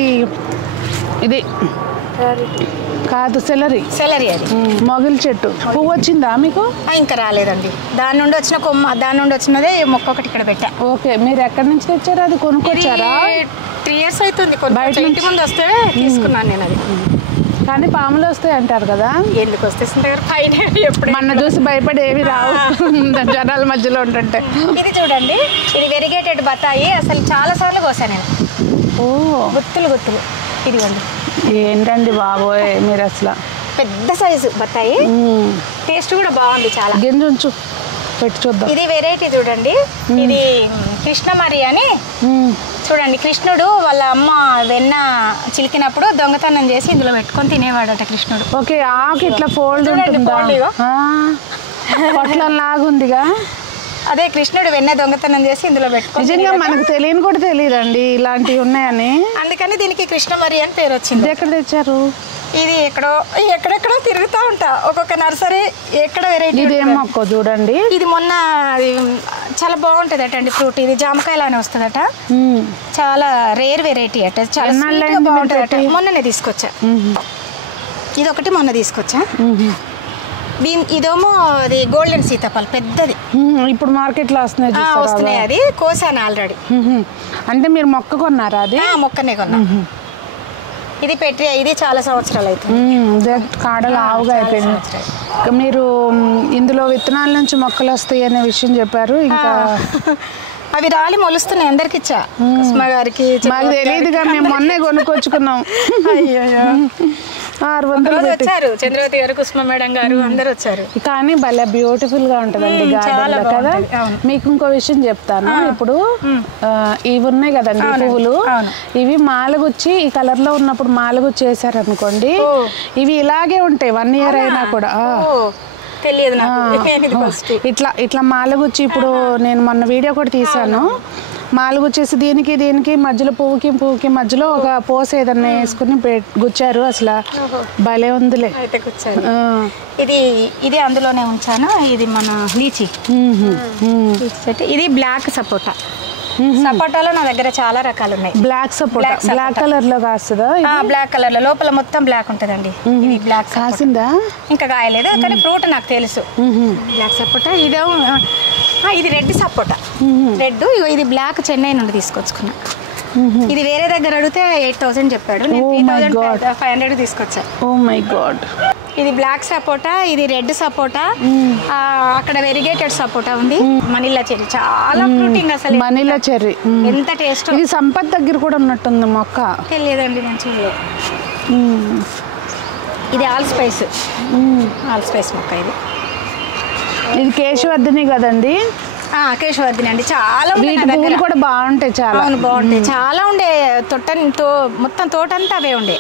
కాదు, సెలరీ. అది మొగిలి చెట్టు. పువ్వు వచ్చిందా మీకు? ఇంకా రాలేదండి. దాని నుండి వచ్చిన కొమ్మ, దాని నుండి వచ్చినదే మొక్క ఒకటి ఇక్కడ పెట్టా. ఓకే, మీరు ఎక్కడి నుంచి తెచ్చారు? అది కొనుక్కొచ్చారా? 3 years అవుతుంది. బయట ఇంటి ముందు వస్తే తీసుకున్నాను నేను అది. కానీ పాములు వస్తాయి అంటారు కదా, ఎందుకు వస్తాయి? మన చూసి భయపడి ఏవి రావు జనాల మధ్యలో ఉంటుంటే. ఇది చూడండి, ఇది వెరిగేటెడ్ బత్తాయి. అసలు చాలా సార్లు కోసాను నేను. గుత్తులు ఇదిగోండి. ఏంటండి బాబోయ్, మీరు అసలు పెద్ద సైజు బత్తాయి. టేస్ట్ కూడా బాగుంది చాలా. గింజ ఉంచు, పెట్టి చూద్దాం. ఇది వెరైటీ చూడండి. ఇది కృష్ణమరి అని. చూడండి, కృష్ణుడు వాళ్ళ అమ్మ వెన్న చిలికినప్పుడు దొంగతనం చేసి ఇందులో పెట్టుకొని తినేవాడట కృష్ణుడు. ఓకే, ఆకు ఇట్లా ఫోల్డ్ పొట్లం లాగుందిగా. అదే కృష్ణుడు వెన్న దొంగతనం చేసి ఇందులో పెట్టుకొని. నిజంగా మనకు తెలియని కూడా తెలియదండి ఇలాంటివి ఉన్నాయని. అందుకని దీనికి కృష్ణమరి అని పేరు వచ్చింది. ఎక్కడ తెచ్చారు? ఇది ఎక్కడెక్కడో తిరుగుతూ ఉంటా, ఒక్కొక్క నర్సరీ ఎక్కడ వెరైటీ. ఇది ఏం మొక్క చూడండి. ఇది మొన్న చాలా బాగుంటుంది అటండి ఫ్రూట్. ఇది జామకాయలానే వస్తుందట. చాలా రేర్ వెరైటీ అట. చాలా బాగుంటుంది. మొన్ననే తీసుకొచ్చా. ఇది ఒకటి మొన్న తీసుకొచ్చా. ఇదేమో అది గోల్డెన్ సీతాఫల్ పెద్దది. ఇప్పుడు మార్కెట్లో వస్తున్నాయి. అది కోసాను ఆల్రెడీ. అంటే మీరు మొక్క కొన్నారా? అది మొక్కనే కొన్నా. ఇది పెట్టి ఇది చాలా సంవత్సరాలు అవుతుంది. కాడలు ఆవుగా అయిపోయింది. మీరు ఇందులో విత్తనాల నుంచి మొక్కలు వస్తాయి అనే విషయం చెప్పారు. ఇంకా అవి రాలి మొలుస్తున్నాయి. అందరికి ఇచ్చా, గారికి. మాకు తెలియదుగా, మేము మొన్నే కొనుక్కొచ్చుకున్నాం. 600 వచ్చారు. చంద్రవతి గారు, కుసుమ మేడం గారు అందరు వచ్చారు. కానీ భలే బ్యూటిఫుల్ గా ఉంటదండి గార్డెన్ కదా. మీకు ఇంకో విషయం చెప్తాను. ఇప్పుడు ఇవి ఉన్నాయి కదండి పువ్వులు, ఇవి మాలగుచ్చి ఈ కలర్ లో ఉన్నప్పుడు మాలగుచ్చి వేసారు అనుకోండి, ఇవి ఇలాగే ఉంటాయి 1 year అయినా కూడా. తెలియదు ఇట్లా ఇట్లా మాలగుచ్చి, ఇప్పుడు నేను మొన్న వీడియో కూడా తీసాను, మాలగుచ్చేసి దీనికి మధ్యలో పువ్వుకి మధ్యలో ఒక పోస ఏదన్నా వేసుకుని గుచ్చారు. అసలు భలే ఉందిలే. ఇది అందులోనే ఉంచాను. ఇది మన లీచీ చెట్టు. ఇది బ్లాక్ సపోటా. సపోటాలో నా దగ్గర చాలా రకాలు ఉన్నాయి. బ్లాక్ సపోటా బ్లాక్ కలర్ లో కాస్తుందా? బ్లాక్ కలర్ లో లోపల మొత్తం బ్లాక్ ఉంటదండి. ఇది బ్లాక్ కాసిందా? ఇంకా కాయలేదు, కానీ ఫ్రూట్ నాకు తెలుసు. బ్లాక్ సపోటా. ఇది రెడ్ సపోటా. రెడ్. ఇది బ్లాక్ చెన్నై నుండి తీసుకొచ్చుకున్నా. ఇది వేరే దగ్గర అడిగితే 8000 చెప్పాడు, నేను 3500 తీసుకొచ్చా. Oh my god. ఇది బ్లాక్ సపోటా, ఇది రెడ్ సపోటా, అక్కడ వెరిగేటెడ్ సపోటా ఉంది. మనీలా చెర్రీ చాలా ఫ్రూటింగ్ అసలు. మనీలా చెర్రీ ఎంత టేస్ట్. ఇది సంపత్ దగ్గర కూడా ఉన్నట్టుంది మొక్క. తెలియదండి నేను చూడలేదు. ఇది ఆల్ స్పైస్ మొక్క. ఇది కేశవర్ధిని కదండి? కేశవర్ధిని అండి. చాలా పువ్వులు కూడా బాగుంటాయి. చాలా బాగుంటాయి. చాలా ఉండే మొత్తం తోటంతా అవే ఉండే.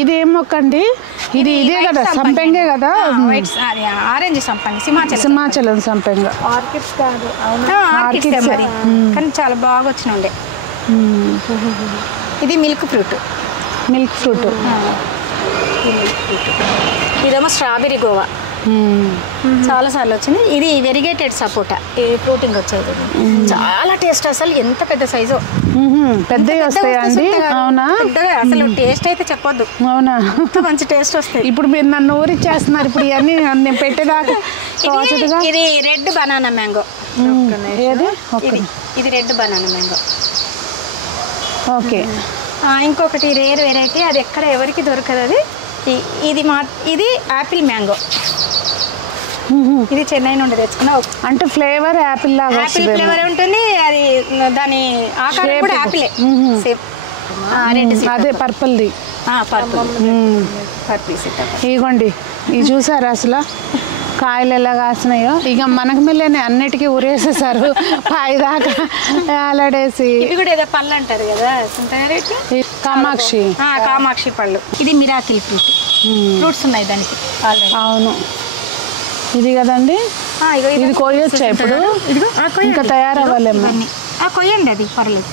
ఇది ఏం మొక్క అండి? ఇదే కదా, సంపెంగే కదా? ఆరెంజ్ సంపంగి, సింహాచలం సంపెంగ. ఆర్కిడ్స్ కాదు, కానీ చాలా బాగా వచ్చిన ఉండే. ఇది మిల్క్ ఫ్రూట్. ఇదేమో స్ట్రాబెరీ గోవా. చాలా సార్లు వచ్చింది. ఇది వెరిగేటెడ్ సపోటా. ఇది ఫ్రూటింగ్ వచ్చేది. చాలా టేస్ట్. అసలు ఎంత పెద్ద సైజు. పెద్దవి వస్తాయండి? అవునా? అసలు టేస్ట్ అయితే చెప్పొద్దు. అవునా? మంచి టేస్ట్ వస్తాయి. ఇప్పుడు మీరు నన్ను ఊరిచ్చేస్తున్నారు. ఇప్పుడు ఇవన్నీ నేను పెట్టేదాకా. ఇది రెడ్ బనానా మ్యాంగో. ఇది రెడ్ బనానా మ్యాంగో. ఓకే. ఇంకొకటి రేర్ వెరైటీ, అది ఎక్కడ ఎవరికి దొరకదు. అది ఇది యాపిల్ మ్యాంగో. ఇది చెన్నై నుండి తెచ్చుకున్నా. అంటే ఫ్లేవర్ యాపిల్ లాగా, యాపిల్ ఫ్లేవర్ ఉంటుంది. అది దాని ఆకారం కూడా యాపిలే. అదే పర్పుల్ది. ఇదిగోండి, ఇది చూసారు అసలు కాయలు ఎలా కాసినాయో. ఇక మనకు మెల్లనే అన్నిటికీ ఊరేసేసారు పాయిదాకా అలాడేసి. ఇవి కూడా ఏదో పళ్ళు అంటారు కదా, కామాక్షి పళ్ళు. ఇది మిరాకిల్ ఫ్రూట్స్ ఉన్నాయి దానికి. అవును, ఇది కదండి. ఇది కొయ్యొచ్చా ఇప్పుడు? ఇంకా తయారవ్వాలేమో. కొయ్యండి, అది పర్లేదు.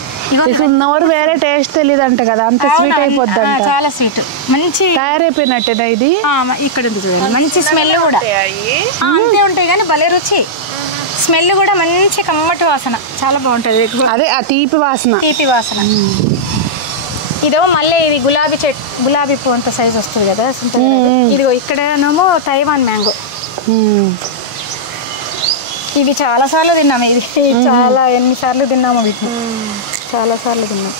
నోరు వేరే టేస్ట్ తెలియదు అంట కదా, అంత స్వీట్ అయిపోద్ది. చాలా స్వీట్, మంచి తయారైపోయినట్టేనా ఇది? ఇక్కడ ఉంది చూడండి, మంచి స్మెల్ కూడా అంతే ఉంటాయి, కానీ భలే రుచి. స్మెల్ కూడా మంచి కమ్మటి వాసన, చాలా బాగుంటుంది. అదే ఆ తీపి వాసన. ఇదో మళ్ళీ ఇది గులాబీ పువ్వు అంత సైజ్ వస్తుంది కదా. ఇదిగో ఇక్కడనేమో తైవాన్ మ్యాంగో. ఇవి చాలా సార్లు తిన్నాము. ఇది చాలా ఎన్నిసార్లు తిన్నాము వీటిని, చాలా సార్లు తిన్నాం.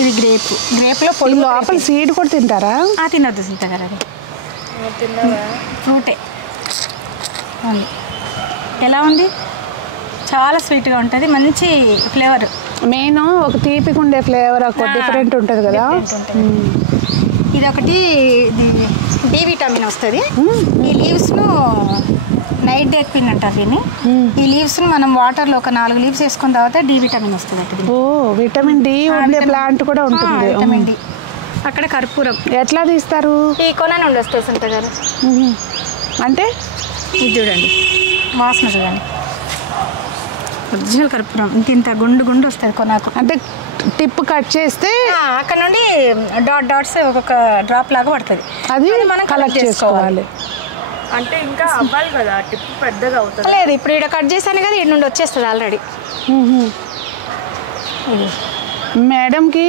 ఇది గ్రేప్లో పొడి. లోపల సీడ్ కూడా తింటారా? తినొద్దు సింతగారు, అది ఫ్రూటే. ఎలా ఉంది? చాలా స్వీట్గా ఉంటుంది, మంచి ఫ్లేవర్. మెయిన్ ఒక తీపికి ఉండే ఫ్లేవర్ ఒక డిఫరెంట్ ఉంటుంది కదా. ఇది ఒకటి డి విటమిన్ వస్తుంది. ఈ లీవ్స్ను నైట్ డేట్ పిన్ అంటారు దీన్ని. ఈ లీవ్స్ను మనం వాటర్లో ఒక 4 లీవ్స్ వేసుకున్న తర్వాత డి విటమిన్ వస్తుంది. ఓ, విటమిన్ డి ఉండే ప్లాంట్ కూడా ఉంటుంది. Vitamin D. అక్కడ కర్పూరం ఎట్లా తీస్తారు? ఈ కొన నుండి వస్తుంది సింత గారు. అంటే ఇది చూడండి, వాసన చూడండి, ఒరిజినల్ కర్పూరం. ఇంత గుండు వస్తుంది కొనాకు. అంటే టిప్ కట్ చేస్తే అక్కడ నుండి డాట్స్ ఒక్కొక్క డ్రాప్ లాగా పడుతుంది. అది మనం కలెక్ట్ చేసుకోవాలి. అంటే ఇంకా అవ్వాలి కదా, టిప్ పెద్దగా అవుతుంది. లేదు, ఇప్పుడు ఇక్కడ కట్ చేశాను కదా, ఇక్కడ నుండి వచ్చేస్తుంది ఆల్రెడీ. మేడంకి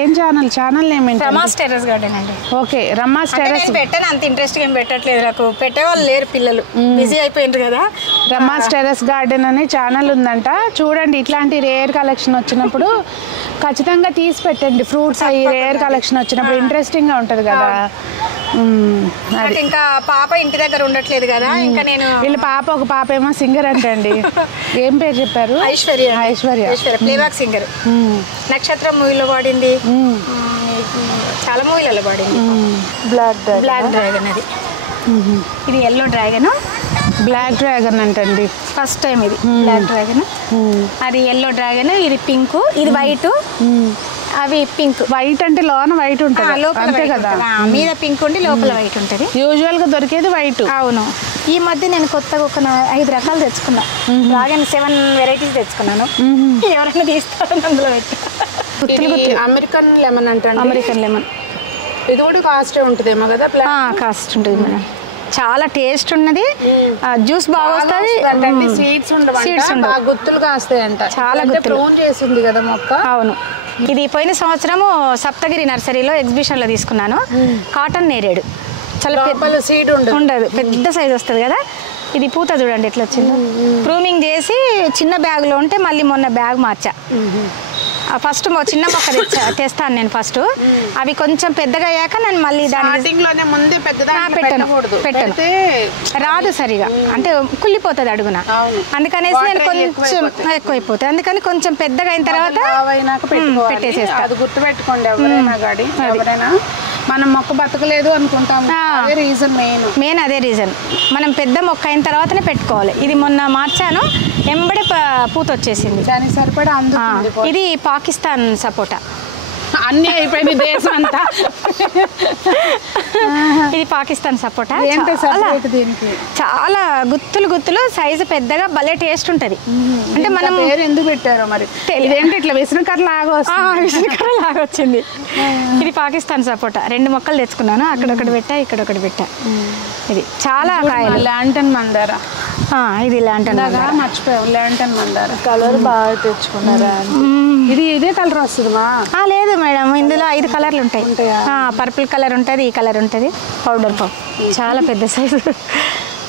ఏం ఛానల్ ఏమేంటి? రమాస్ టెర్రస్ గార్డెన్ అండి. Okay, Rama's terrace. పెట్టాను, అంత ఇంట్రెస్ట్ ఏం పెట్టట్లేదు, నాకు పెట్టేవాళ్ళు లేరు, పిల్లలు బిజీ అయిపోయింది కదా. రమాస్ టెర్రస్ గార్డెన్ అనే ఛానల్ ఉందంట, చూడండి. ఇట్లాంటి రేర్ కలెక్షన్ వచ్చినప్పుడు ఖచ్చితంగా తీసి పెట్టండి. ఫ్రూట్స్ అవి రేర్ కలెక్షన్ వచ్చినప్పుడు ఇంట్రెస్టింగ్గా ఉంటుంది కదా. ఇంకా పాప ఇంటి దగ్గర ఉండట్లేదు కదా, ఇంకా నేను వీళ్ళ ఒక పాప ఏమో సింగర్ అంటండి. ఏం పేరు చెప్పారు? ఐశ్వర్య. Playback singer. నక్షత్రం మూవీలో పాడింది. చాలా మూవీలలో పడింది. బ్లాక్ డ్రాగన్ అది. ఇది ఎల్లో డ్రాగన్. బ్లాక్ డ్రాగన్ అంటండి ఫస్ట్ టైం ఇది బ్లాక్ డ్రాగన్. అది ఎల్లో డ్రాగన్, ఇది పింక్, ఇది వైట్, అవి పింక్. వైట్ అంటే లోన వైట్ ఉంటుంది అంతే కదా, మీద పింక్ ఉండి లోపల వైట్ ఉంటుంది. యూజువల్ గా దొరికేది వైట్. అవును. ఈ మధ్య నేను కొత్తగా ఒక 5 రకాలు తెచ్చుకున్నా. డ్రాగన్ 7 వెరైటీస్ తెచ్చుకున్నాను. ఎవరైనా తీస్తారని అందులో పెట్టా. అమెరికన్ లెమన్ అంటే అమెరికన్ లెమన్. ఇది కూడా కాస్ట్ ఉంటుందేమో కదా? కాస్ట్ ఉంటుంది మేడం. చాలా టేస్ట్ ఉన్నది, జ్యూస్ బాగా వస్తుంది. సీడ్స్ ఉండవు, గుత్తులుగా వస్తాయంట. చాలా ప్రూన్ చేసింది కదా మొక్క. అవును. ఇది పోయిన సంవత్సరము సప్తగిరి నర్సరీలో ఎగ్జిబిషన్లో తీసుకున్నాను. కాటన్ నేరేడు. చాలా సీడ్ ఉండదు, పెద్ద సైజ్ వస్తుంది కదా. ఇది పూత చూడండి ఎట్లా వచ్చింది. ప్రూనింగ్ చేసి చిన్న బ్యాగ్లో ఉంటే మళ్ళీ మొన్న బ్యాగ్ మార్చా. ఫస్ట్ చిన్న మొక్క తెస్తాను నేను ఫస్ట్. అవి కొంచెం పెద్దగా అయ్యాక నేను మళ్ళీ పెట్టను, రాదు సరిగా, అంటే కుళ్ళిపోతుంది అడుగున. అందుకనేసి నేను కొంచెం ఎక్కువైపోతుంది. అందుకని కొంచెం పెద్దగా అయిన తర్వాత పెట్టేసేస్తా. అది గుర్తుపెట్టుకోండి ఎవరైనా, మనం మొక్క బతకలేదు అనుకుంటాం. మెయిన్ అదే రీజన్. మనం పెద్ద మొక్క అయిన తర్వాతనే పెట్టుకోవాలి. ఇది మొన్న మార్చాను, ఎంబడే పూత వచ్చేసింది. దానికి సరిపడా ఇది పాకిస్తాన్ సపోటా. అన్నీ అయిపోయింది దేశం అంతా. ఇది పాకిస్తాన్ సపోటా. చాలా గుత్తులు సైజు పెద్దగా భలే టేస్ట్ ఉంటుంది. అంటే మనం ఎందుకు పెట్టారో మరి తెలియదు. ఇట్లా విసనకర్ర లాగా వచ్చింది. ఇది పాకిస్తాన్ సపోటా. 2 మొక్కలు తెచ్చుకున్నాను. అక్కడొకటి పెట్టా, ఇక్కడొకటి పెట్టా. ఇది చాలా ల్యాంటన్ మందార. ఇది ల్యాంటన్ మర్చిపోయావు. ల్యాంటన్ మందార కలర్ బాగా తెచ్చుకున్నారా? ఇదే కలర్ వస్తుందా? లేదు మేడం, ఇందులో 5 కలర్లు ఉంటాయి. పర్పుల్ కలర్ ఉంటుంది, ఈ కలర్ ఉంటుంది, పౌడర్ చాలా పెద్ద సైజు.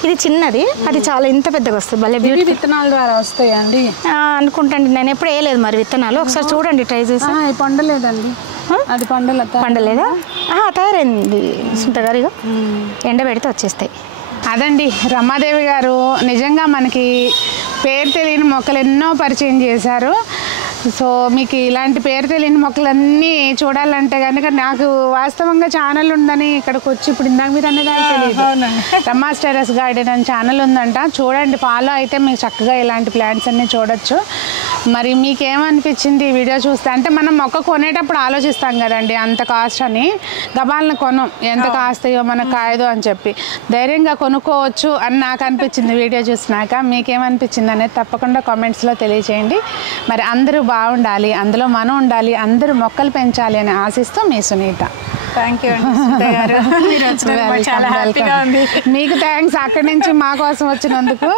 ఇది చిన్నది, అది చాలా ఇంత పెద్దగా వస్తుంది. భలే బ్యూటీ. విత్తనాల ద్వారా వస్తాయండి అనుకుంటాండి. నేను ఎప్పుడు వేయలేదు మరి విత్తనాలు. ఒకసారి చూడండి, ట్రై చేసి. పండలేదండి, అది పండలేదా? తయారైంది సుంటగారిగా. ఎండ పెడితే వచ్చేస్తాయి. అదండి రమాదేవి గారు నిజంగా మనకి పేరు తెలియని మొక్కలు ఎన్నో పరిచయం చేశారు. సో మీకు ఇలాంటి పేరు తెలియని మొక్కలన్నీ చూడాలంటే కనుక నాకు వాస్తవంగా ఛానల్ ఉందని ఇక్కడికి వచ్చి ఇప్పుడు ఇందాక మీరు అనేది తెలియదు. రమాస్ టెర్రస్ గార్డెన్ అని ఛానల్ ఉందంట, చూడండి, ఫాలో అయితే మీకు చక్కగా ఇలాంటి ప్లాంట్స్ అన్నీ చూడొచ్చు. మరి మీకేమనిపించింది ఈ వీడియో చూస్తే? అంటే మనం మొక్క కొనేటప్పుడు ఆలోచిస్తాం కదండి, అంత కాస్ట్ అని. గబాలను కొనం, ఎంత కాస్తాయో మనకు కాయదో అని చెప్పి ధైర్యంగా కొనుక్కోవచ్చు అని నాకు అనిపించింది వీడియో చూసినాక. మీకేమనిపించింది అనేది తప్పకుండా కామెంట్స్లో తెలియచేయండి. మరి అందరూ బాగుండాలి, అందులో మనం ఉండాలి, అందరూ మొక్కలు పెంచాలి అని ఆశిస్తూ మీ సునీత. థ్యాంక్ యూ గారు. మీకు థ్యాంక్స్ అక్కడి నుంచి మా కోసం వచ్చినందుకు.